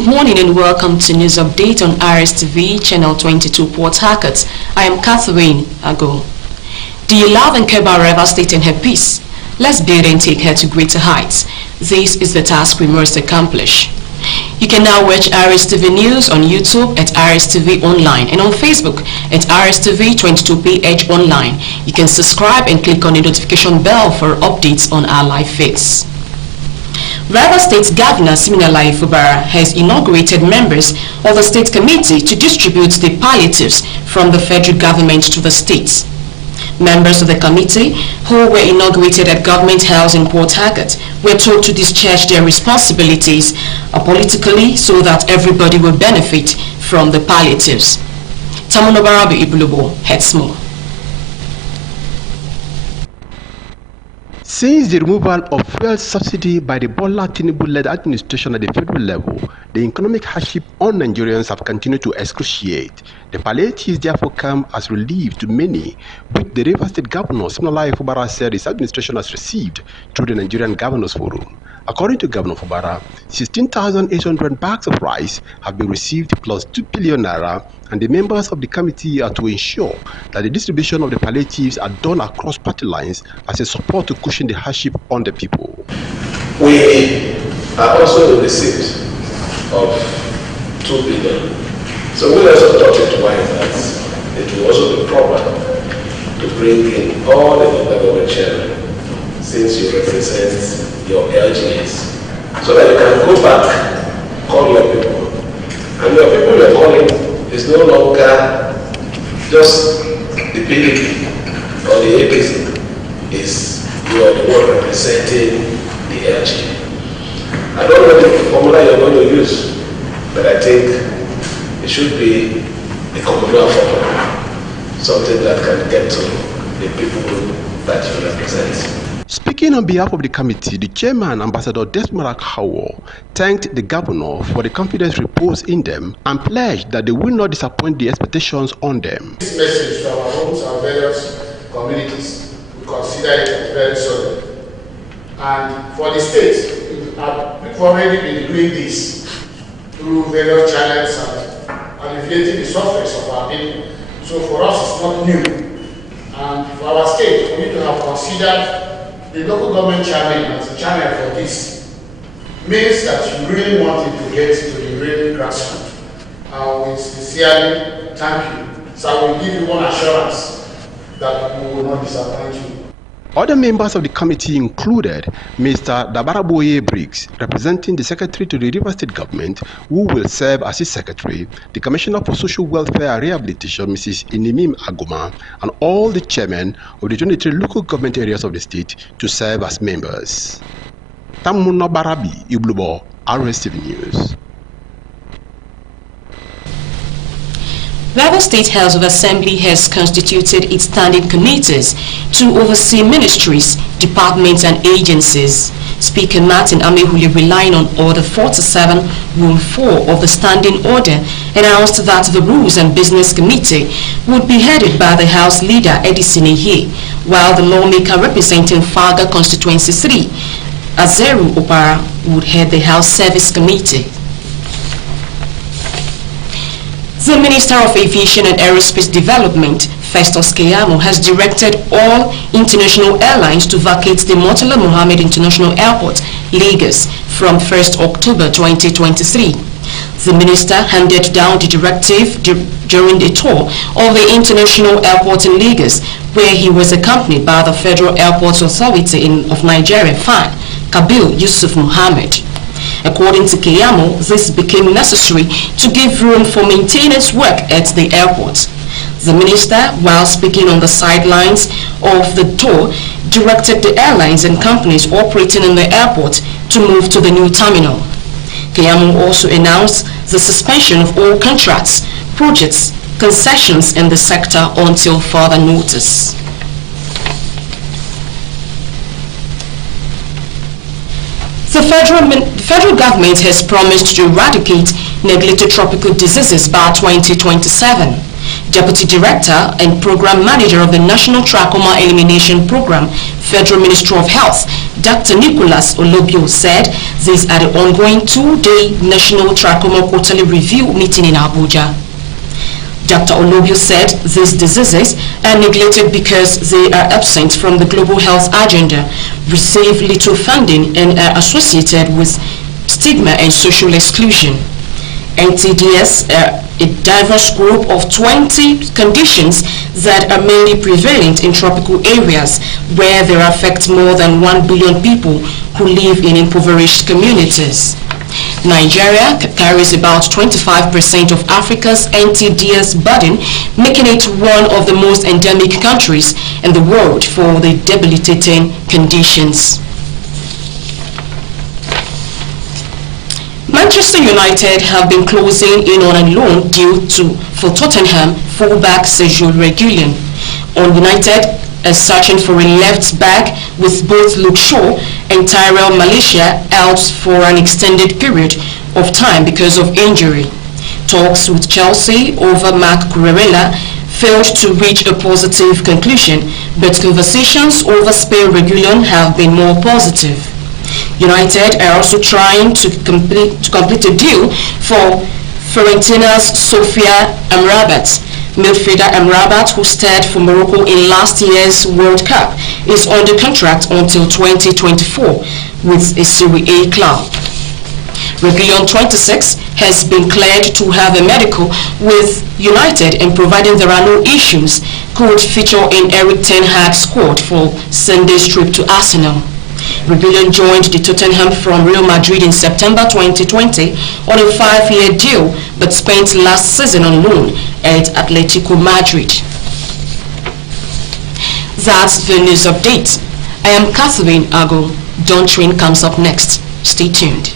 Good morning and welcome to News Update on RSTV, Channel 22, Port Harcourt. I am Catherine Ago. Do you love and care about River State and her peace? Let's build and take her to greater heights. This is the task we must accomplish. You can now watch RSTV News on YouTube at RSTV Online and on Facebook at RSTV 22PH Online. You can subscribe and click on the notification bell for updates on our live feeds. River State Governor Siminalayi Fubara has inaugurated members of the State Committee to distribute the palliatives from the federal government to the states. Members of the committee, who were inaugurated at Government House in Port Harcourt, were told to discharge their responsibilities politically so that everybody will benefit from the palliatives. Tamunobarabi Ibulubo heads more. Since the removal of fuel subsidy by the Bola Tinubu-led administration at the federal level, the economic hardship on Nigerians have continued to excruciate. The palliatives therefore come as relief to many, which the River State Governor Siminalayi Fubara said his administration has received through the Nigerian Governors Forum. According to Governor Fubara, 16,800 bags of rice have been received plus 2 billion naira, and the members of the committee are to ensure that the distribution of the palliatives are done across party lines as a support to cushion the hardship on the people. We are also in receipt of 2 billion. So we also thought it wise that it will also be proper to bring in all the local government chairmen, since you represent your LGAs, so that you can go back, call your people, and your people you're calling is no longer just the PDP or the APC, is you are the one representing the LGA. I don't know the formula you're going to use, but I think it should be a communal formula, something that can get to the people that you represent. Speaking on behalf of the committee, the chairman, Ambassador Desmond Akhawo, thanked the governor for the confidence reposed in them and pledged that they will not disappoint the expectations on them. This message to our homes and various communities, we consider it as very solid. And for the state, we've already been doing this through various channels and alleviating the sufferings of our people. So for us, it's not new. And for our state, we need to have considered the local government chairman as a channel for this. Means that you really want it to get to the real grassroots. We sincerely thank you. So I will give you one assurance that we will not disappoint you. Other members of the committee included Mr. Dabaraboye Briggs, representing the Secretary to the River State Government, who will serve as his Secretary, the Commissioner for Social Welfare and Rehabilitation, Mrs. Inimim Agoma, and all the chairmen of the 23 local government areas of the state to serve as members. Tamunobarabi Ibulubo, RSTV News. River State House of Assembly has constituted its standing committees to oversee ministries, departments and agencies. Speaker Martin Amehuli, relying on Order 47, Rule 4 of the Standing Order, announced that the Rules and Business Committee would be headed by the House Leader Edison Ehe, while the lawmaker representing Faga Constituency 3, Azeru Opara, would head the House Service Committee. The Minister of Aviation and Aerospace Development, Festus Keyamo, has directed all international airlines to vacate the Murtala Mohammed International Airport, Lagos, from 1st October 2023. The minister handed down the directive during the tour of the international airport in Lagos, where he was accompanied by the Federal Airports Authority of Nigeria, FAN, Kabil Yusuf Muhammad. According to Keyamo, this became necessary to give room for maintenance work at the airport. The minister, while speaking on the sidelines of the tour, directed the airlines and companies operating in the airport to move to the new terminal. Keyamo also announced the suspension of all contracts, projects, concessions in the sector until further notice. The federal government has promised to eradicate neglected tropical diseases by 2027. Deputy Director and Program Manager of the National Trachoma Elimination Program, Federal Ministry of Health, Dr. Nicholas Olobio, said these are the ongoing 2-day National Trachoma Quarterly Review meeting in Abuja. Dr. Olobio said these diseases are neglected because they are absent from the global health agenda, receive little funding, and are associated with stigma and social exclusion. NTDs are a diverse group of 20 conditions that are mainly prevalent in tropical areas where they affect more than 1 billion people who live in impoverished communities. Nigeria carries about 25% of Africa's NTDs burden, making it one of the most endemic countries in the world for the debilitating conditions. Manchester United have been closing in on a loan deal for Tottenham fullback Sergio Reguilon. United is searching for a left back with both Luke Shaw and Tyrell Malacia out for an extended period of time because of injury. Talks with Chelsea over Marc Cucurella failed to reach a positive conclusion, but conversations over Spain Reguilon have been more positive. United are also trying to complete a deal for Fiorentina's Sofia Amrabat. Midfielder Amrabat, who starred for Morocco in last year's World Cup, is under contract until 2024 with a Serie A club. Reguilon, 26, has been cleared to have a medical with United, and providing there are no issues, could feature in Eric Ten Hag's squad for Sunday's trip to Arsenal. Reguilon joined the Tottenham from Real Madrid in September 2020 on a 5-year deal, but spent last season on loan at Atletico Madrid. That's the news update. I am Catherine Ago. Dawn Train comes up next. Stay tuned.